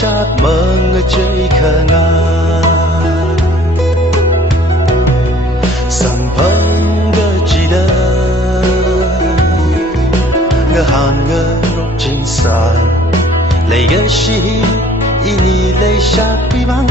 sát mơ ngơ chơi khờ ngà sang phăng ngơ chỉ đơ ngơ hàn ngơ rốt chính sai lấy gơ shi ini lấy sát vi vang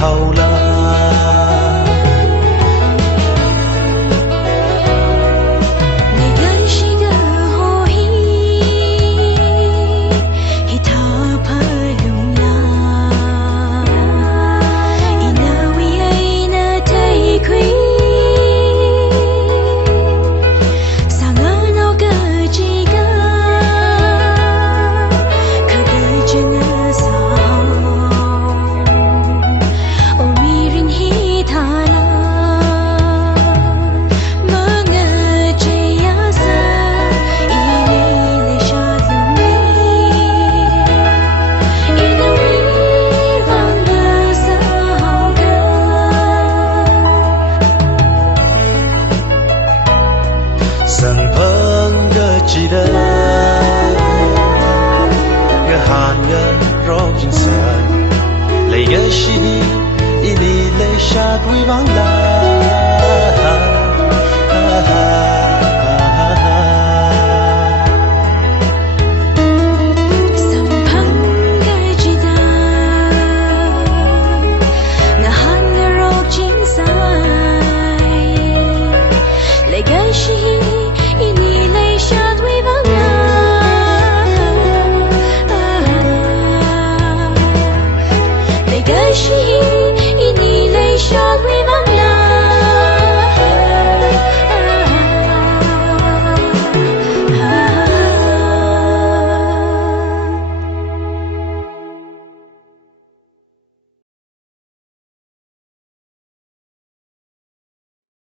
hầu la ngày gần shi gơ ho hi thở phơ lung la ina wi ai na thấy quý sao ngỡ nó gơ chi gơ khờ gơ chân ngơ sao sang phăng ngơ chỉ đơ ngơ hàn ngơ rốt chính sai lấy gơ shi ini lấy sát vi vang la sang phăng ngơ chỉ đơ ngơ hàn ngơ rốt chính sai lấy gơ shi